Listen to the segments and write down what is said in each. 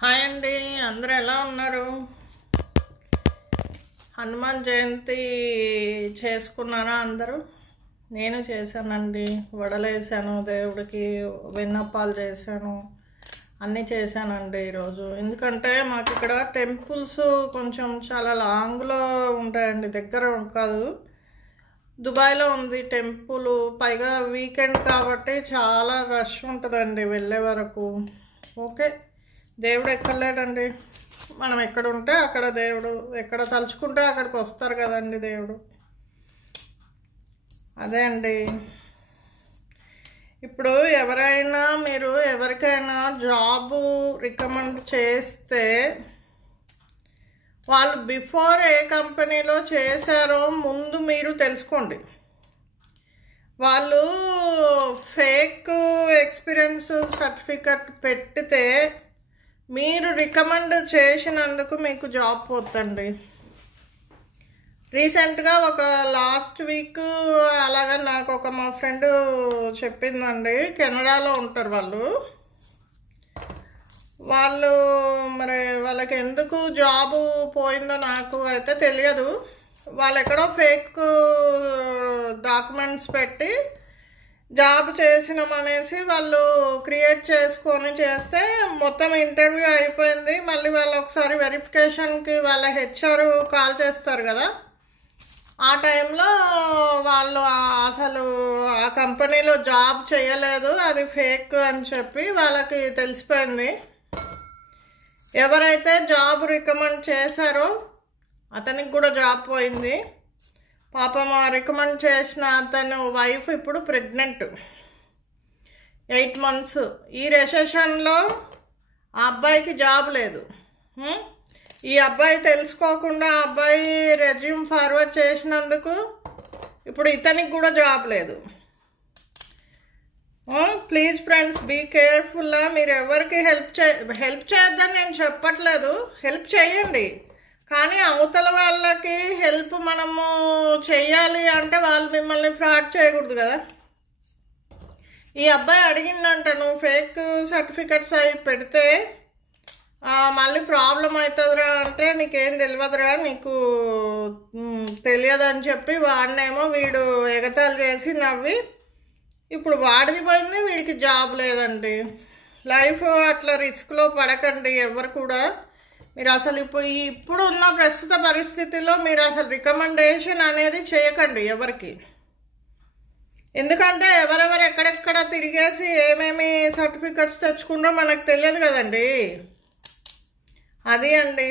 Hi అండి, అందరూ ఎలా ఉన్నారు? హనుమాన్ జయంతి చేసుకున్నారా అందరూ? నేను చేశానండి. వడలేసాను, దేవుడికి విన్నపాలు చేశాను, అన్నీ చేశానండి ఈరోజు. ఎందుకంటే మాకు ఇక్కడ టెంపుల్స్ కొంచెం చాలా లాంగ్లో ఉంటాయండి, దగ్గర కాదు. దుబాయ్లో ఉంది టెంపుల్, పైగా వీకెండ్ కాబట్టి చాలా రష్ ఉంటుందండి వెళ్ళే వరకు. ఓకే, దేవుడు ఎక్కర్లేడండి, మనం ఎక్కడ ఉంటే అక్కడ దేవుడు, ఎక్కడ తలుచుకుంటే అక్కడికి వస్తారు కదండి దేవుడు. అదే అండి, ఇప్పుడు మీరు ఎవరికైనా జాబు రికమెండ్ చేస్తే వాళ్ళు బిఫోర్ ఏ కంపెనీలో చేశారో ముందు మీరు తెలుసుకోండి. వాళ్ళు ఫేక్ ఎక్స్పీరియన్స్ సర్టిఫికెట్ పెట్టితే మీరు రికమెండ్ చేసినందుకు మీకు జాబ్ పోతుందండి. రీసెంట్గా ఒక లాస్ట్ వీక్ అలాగా నాకు మా ఫ్రెండ్ చెప్పిందండి. కెనడాలో ఉంటారు వాళ్ళు మరి వాళ్ళకి ఎందుకు జాబు పోయిందో నాకు అయితే తెలియదు. వాళ్ళు ఎక్కడో ఫేక్ డాక్యుమెంట్స్ పెట్టి జాబ్ చేసినామనేసి వాళ్ళు క్రియేట్ చేసుకొని చేస్తే మొత్తం ఇంటర్వ్యూ అయిపోయింది. మళ్ళీ వాళ్ళు ఒకసారి వెరిఫికేషన్కి వాళ్ళ హెచ్ఆర్ కాల్ చేస్తారు కదా, ఆ టైంలో వాళ్ళు అసలు ఆ కంపెనీలో జాబ్ చేయలేదు, అది ఫేక్ అని చెప్పి వాళ్ళకి తెలిసిపోయింది. ఎవరైతే జాబ్ రికమెండ్ చేశారో అతనికి కూడా జాబ్ పోయింది. పాపం రికమెండ్ చేసిన అతను వైఫ్ ఇప్పుడు ప్రెగ్నెంట్, 8 months. ఈ రెసెషన్లో ఆ అబ్బాయికి జాబ్ లేదు. ఈ అబ్బాయి తెలుసుకోకుండా ఆ అబ్బాయి రెజ్యూమ్ ఫార్వర్డ్ చేసినందుకు ఇప్పుడు ఇతనికి కూడా జాబ్ లేదు. ప్లీజ్ ఫ్రెండ్స్, బీ కేర్ఫుల్లా. మీరు ఎవరికి హెల్ప్ చేయొద్దని నేను చెప్పట్లేదు, హెల్ప్ చేయండి. కానీ అవతల వాళ్ళకి హెల్ప్ మనము చెయ్యాలి అంటే వాళ్ళు మిమ్మల్ని ఫ్రాడ్ చేయకూడదు కదా. ఈ అబ్బాయి అడిగిందంట, నువ్వు ఫేక్ సర్టిఫికెట్స్ అవి పెడితే మళ్ళీ ప్రాబ్లం అవుతుందిరా అంటే, నీకేం తెలియదురా, నీకు తెలియదని చెప్పి వాడినేమో వీడు ఎగతాళి చేసి నవ్వి ఇప్పుడు వాడిది పోయింది, వీడికి జాబ్ లేదండి. లైఫ్ అట్లా రిస్క్లో పడకండి ఎవరు కూడా. మీరు అసలు ఇప్పుడు ఉన్న ప్రస్తుత పరిస్థితిలో మీరు అసలు రికమెండేషన్ అనేది చేయకండి ఎవరికి. ఎందుకంటే ఎవరెవరు ఎక్కడెక్కడ తిరిగేసి ఏమేమి సర్టిఫికెట్స్ తెచ్చుకుంటారో మనకు తెలియదు కదండి. అది అండి.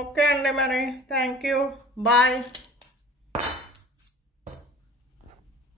ఓకే అండి, మరి థ్యాంక్ యూ, బాయ్.